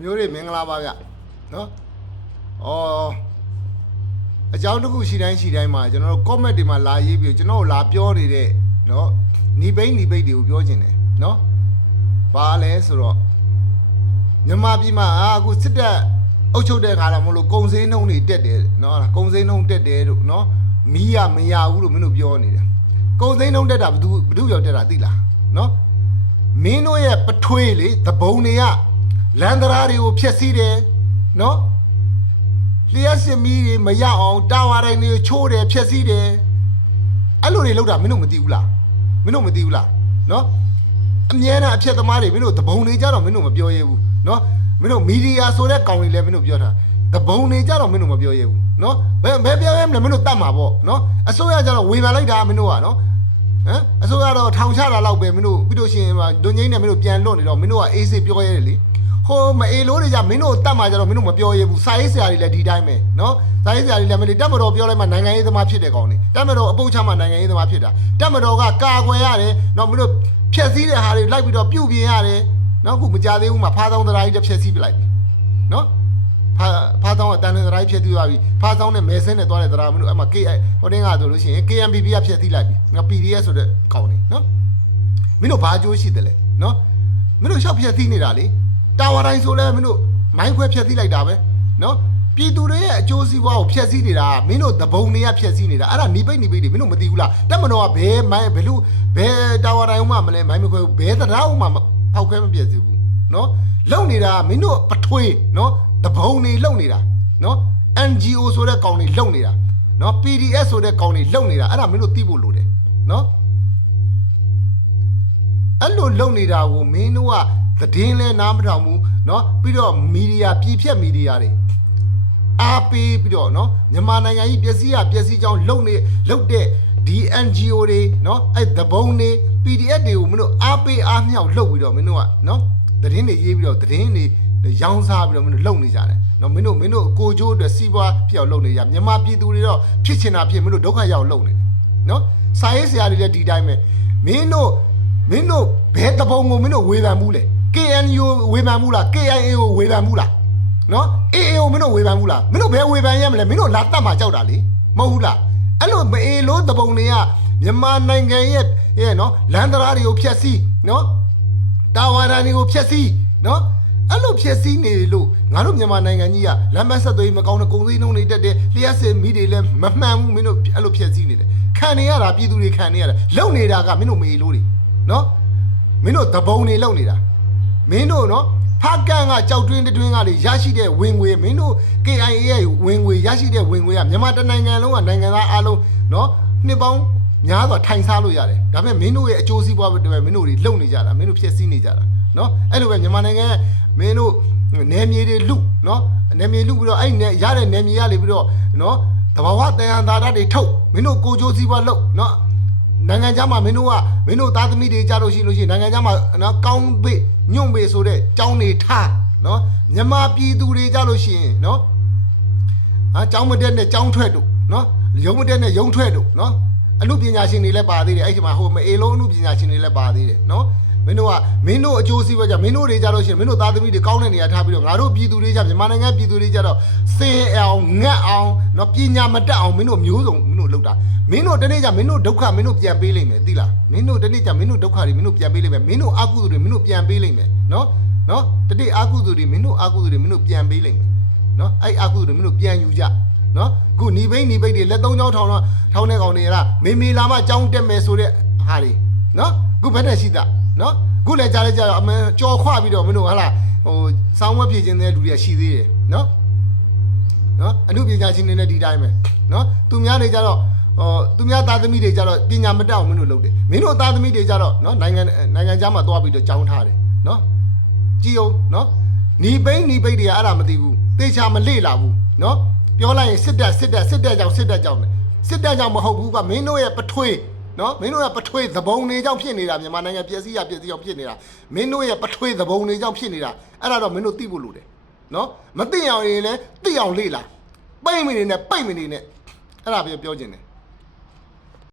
မျိုးတွေမင်္ဂလာပါဗျနော်အော်အကြောင်းတစ်ခုရှိတိုင်းမှာကျွန်တော်တို့ comment တွေမှာလာရေးပြီးကျွန်တော်တို့လာပြောနေတဲ့နော်ညီပိတွေကိုပြောခြင်းတယ်နော်ဘာလဲဆိုတော့မြန်မာပြည်မှာအခုစစ်တပ်အုပ်ချုပ်တဲ့ခါတော့မလို့ကုံစင်းနှုံးတွေတက်တယ်နော်ကုံစင်းနှုံးတက်တယ်လို့နော်မီးရမရဘူးလို့မင်းတို့ပြောနေတယ်ကုံစင်းနှုံးတက်တာဘယ်သူရောက်တက်တာသိလားနော်မင်းတို့ရဲ့ပထွေးလေသဘုံတွေကလန်ဒရာတွေကိုဖျက်ဆီးတယ်နော်လျှက်စစ်မီးတွေမရအောင်တာဝါတိုင်းတွေချိုးတယ်ဖျက်ဆီးတယ်အဲ့လိုတွေလောက်တာမင်းတို့မသိဘူးလားမင်းတို့မသိဘူးလားနော်အမြဲတမ်းအဖြစ်သမားတွေမင်းတို့သဘုံတွေကြတော့မင်းတို့မပြောရဘူးနော်မင်းတို့မီဒီယာဆိုတဲ့ကောင်တွေလည်းမင်းတို့ပြောတာသဘုံတွေကြတော့မင်းတို့မပြောရဘူးနော်ဘယ်ပြောရမလဲမင်းတို့တတ်မှာပေါ့နော်အစိုးရကြတော့ဝေဖန်လိုက်တာမင်းတို့ကနော်ဟမ်အစိုးရတော့ထောင်ချတာလောက်ပဲမင်းတို့ပြီးလို့ရှိရင်ဒွန်ငိမ့်နဲ့မင်းတို့ပြန်လွတ်နေတော့မင်းတို့ကအေးစေးပြောရတယ်လေဟိုမအေးလို့တွေကြမင်းတို့တတ်မှာကြတော့မင်းတို့မပြောရဘူးစာရေးဆရာတွေလည်းဒီတိုင်းပဲနော်စာရေးဆရာတွေလည်းမလေးတက်မတော်ပြောလိုက်မှနိုင်ငံရေးသမားဖြစ်တဲ့ကောင်တွေတက်မတော်အပုတ်ချမှနိုင်ငံရေးသမားဖြစ်တာတက်မတော်ကကာကွယ်ရတယ်နော်မင်းတို့ဖြက်စည်းတဲ့ဟာတွေလိုက်ပြီးတော့ပြုတ်ပြင်းရတယ်နော်ခုမကြသေးဘူးမှာဖားဆောင်သရာကြီးတစ်ဖြက်စီးပြလိုက်ပြီနော်ဖားဆောင်ကတန်တဲ့သရာကြီးဖြက်စီးသွားပြီဖားဆောင်နဲ့မဲဆင်းနဲ့သွားတဲ့သရာမင်းတို့အဲ့မှာ KI ဟိုတင်းကဆိုလို့ရှိရင် KMPP ကဖြက်စီးလိုက်ပြီငါ PDF ဆိုတဲ့ကောင်တွေနော်မင်းတို့ဘာအကျိုးရှိတယ်လဲနော်မင်းတို့ရှောက်ဖြက်စီးနေတာလေတာဝါတိုင်းဆိုလဲမင်းတို့မိုင်းခွဲဖြက်စီးလိုက်တာပဲနော်ပြည်သူတွေရဲ့အကျိုးစီးပွားကိုဖြက်စီးနေတာမင်းတို့သဘုံတွေကဖြက်စီးနေတာအဲ့ဒါနေပိတ်တွေမင်းတို့မသိဘူးလားတက်မတော်ကဘယ်မိုင်းဘယ်လူဘယ်တာဝါတိုင်းမှမလဲမိုင်းမခွဲဘယ်တရားမှဖောက်ခွဲမပြည့်စုံဘူးနော်လုံနေတာမင်းတို့ပထွေးနော်သဘုံတွေလုံနေတာနော် NGO ဆိုတဲ့ကောင်တွေလုံနေတာနော် PDF ဆိုတဲ့ကောင်တွေလုံနေတာအဲ့ဒါမင်းတို့သိဖို့လိုတယ်နော်အဲ့လိုလုံနေတာကိုမင်းတို့ကသတင်းလဲနားမထောင်ဘူးเนาะပြီးတော့မီဒီယာပြည်ဖြတ်မီဒီယာတွေအားပေးပြီးတော့เนาะမြန်မာနိုင်ငံကြီးပျက်စီးကြောင်းလုံတဲ့ဒီ NGO တွေเนาะအဲ့သဘုံတွေ PDF တွေကိုမင်းတို့အားပေးအားမြောက်လုပ်ပြီးတော့မင်းတို့ကเนาะသတင်းတွေရေးပြီးတော့သတင်းတွေရောင်းစားပြီးတော့မင်းတို့လုပ်နေကြတယ်เนาะမင်းတို့ကိုကျိုးအတွက်စီးပွားပြောက်လုပ်နေကြမြန်မာပြည်သူတွေတော့ဖြစ်ချင်တာဖြစ်မင်းတို့ဒုက္ခရောက်လုပ်နေတယ်เนาะစာရေးဆရာတွေလည်းဒီတိုင်းပဲမင်းတို့ဘယ်သဘုံကိုမင်းတို့ဝေဖန်မှုလဲKNU ဝေဖန်မှုလား KIA ကိုဝေဖန်မှုလားနော် AA ကိုမင်းတို့ဝေဖန်မှုလားမင်းတို့ဘယ်ဝေဖန်ရမလဲမင်းတို့လာတတ်မှာကြောက်တာလေမဟုတ်ဘူးလားအဲ့လိုမအေလို့တပုံတွေကမြန်မာနိုင်ငံရဲ့နော်လန်ဒရာတွေကိုဖျက်ဆီးနော်တာဝါဒတွေကိုဖျက်ဆီးနော်အဲ့လိုဖျက်ဆီးနေလို့ငါတို့မြန်မာနိုင်ငံကြီးကလမ်းမဆက်သွေးမကောင်းတဲ့ကုန်စည်နှုန်းတွေတက်တယ်လျှက်စစ်မီးတွေလည်းမမှန်ဘူးမင်းတို့အဲ့လိုဖျက်ဆီးနေတယ်ခံနေရတာပြည်သူတွေခံနေရတာလုံနေတာကမင်းတို့မအေလို့တွေနော်မင်းတို့တပုံတွေလုံနေတာမင်းတို့နော်ဖားကန်ကကြောက်တွင်းတွင်းကလေရရှိတဲ့ဝင်ငွေမင်းတို့ KIA ရဲ့ဝင်ငွေရရှိတဲ့ဝင်ငွေကမြန်မာတနိုင်ငံလုံးကနိုင်ငံသားအားလုံးနော်နှစ်ပေါင်းများစွာထိုင်စားလို့ရတယ်ဒါပေမဲ့မင်းတို့ရဲ့အကျိုးစီးပွားတွေမင်းတို့တွေလုံနေကြတာမင်းတို့ဖြစ်စည်းနေကြတာနော်အဲ့လိုပဲမြန်မာနိုင်ငံမင်းတို့နယ်မြေတွေလုနော်နယ်မြေလုပြီးတော့အဲ့ရတဲ့နယ်မြေရလေပြီးတော့နော်တဘာဝတန်ရန်သာဓာတ်တွေထုတ်မင်းတို့ကိုကျိုးစီးပွားလုံနော်နိုင်ငံခြားမှာမင်းတို့သားသမီးတွေကြားလို့ရှိရင်နိုင်ငံခြားမှာနော်ကောင်းပိညွန့်ပိဆိုတဲ့ကျောင်းတွေထားနော်မြန်မာပြည်သူတွေကြားလို့ရှိရင်နော်ကျောင်းမတက်နဲ့ကျောင်းထွက်တို့နော်ရုံမတက်နဲ့ရုံထွက်တို့နော်အမှုပညာရှင်တွေလည်းပါသေးတယ်အဲ့ဒီမှာဟိုမအေလုံးအမှုပညာရှင်တွေလည်းပါသေးတယ်နော်မင်းတို့အကျိုးစီးပွားကြမင်းတို့တွေကြလို့ရှိရင်မင်းတို့သားသမီးတွေကောင်းတဲ့နေရာထားပြီးတော့ငါတို့ပြည်သူတွေကြမြန်မာနိုင်ငံပြည်သူတွေကြတော့စင်အောင်ငတ်အောင်နော်ပညာမတတ်အောင်မင်းတို့မျိုးစုံမင်းတို့လုပ်တာမင်းတို့တနေ့ကျမင်းတို့ဒုက္ခမင်းတို့ပြန်ပေးလိမ့်မယ်သိလားမင်းတို့တနေ့ကျမင်းတို့ဒုက္ခတွေမင်းတို့ပြန်ပေးလိမ့်မယ်မင်းတို့အာကုသိုလ်တွေမင်းတို့ပြန်ပေးလိမ့်မယ်နော်တနေ့အာကုသိုလ်တွေမင်းတို့အာကုသိုလ်တွေမင်းတို့ပြန်ပေးလိမ့်မယ်နော်အဲ့အာကုသိုလ်တွေမင်းတို့ပြန်ယူကြနော်ခုညီပိတ်တွေလက်သုံးချောင်းထောင်းတဲ့ကောင်တွေကမေလာမှကြောင်းတက်မယ်ဆိုတဲ့ဟာတွေနော်ခုဘယ်နဲ့ရှိတာနော်ခုလည်းကြားလိုက်ကြတော့အမှန်ကြော်ခွပြီးတော့မင်းတို့ဟာလားဟိုစောင်းဝက်ဖြည့်ခြင်းတဲ့လူတွေကရှိသေးတယ်နော်အမှုပညာရှင်တွေနဲ့ဒီတိုင်းပဲနော်သူများတွေကြတော့သူများသားသမီးတွေကြတော့ပညာမတတ်အောင်မင်းတို့လုပ်တယ်မင်းတို့သားသမီးတွေကြတော့နော်နိုင်ငံခြားမှာသွားပြီးတော့ကြောင်းထားတယ်နော်ကြည်အောင်နော်ညီပိတ်တွေကအဲ့ဒါမသိဘူးသေချာမလေ့လာဘူးနော်ပြောလိုက်ရင်စစ်တပ်ကြောင့်စစ်တပ်ကြောင့်မဟုတ်ဘူးကမင်းတို့ရဲ့ပထွေးနော်မင်းတို့ရဲ့ပထွေးသဘုံတွေကြောင့်ဖြစ်နေတာမြန်မာနိုင်ငံပျက်စီးအောင်ဖြစ်နေတာမင်းတို့ရဲ့ပထွေးသဘုံတွေကြောင့်ဖြစ်နေတာအဲ့ဒါတော့မင်းတို့သိဖို့လိုတယ်နော်မသိအောင်ရင်လည်းသိအောင်လေ့လာပိတ်မနေနဲ့အဲ့ဒါပြောချင်တယ်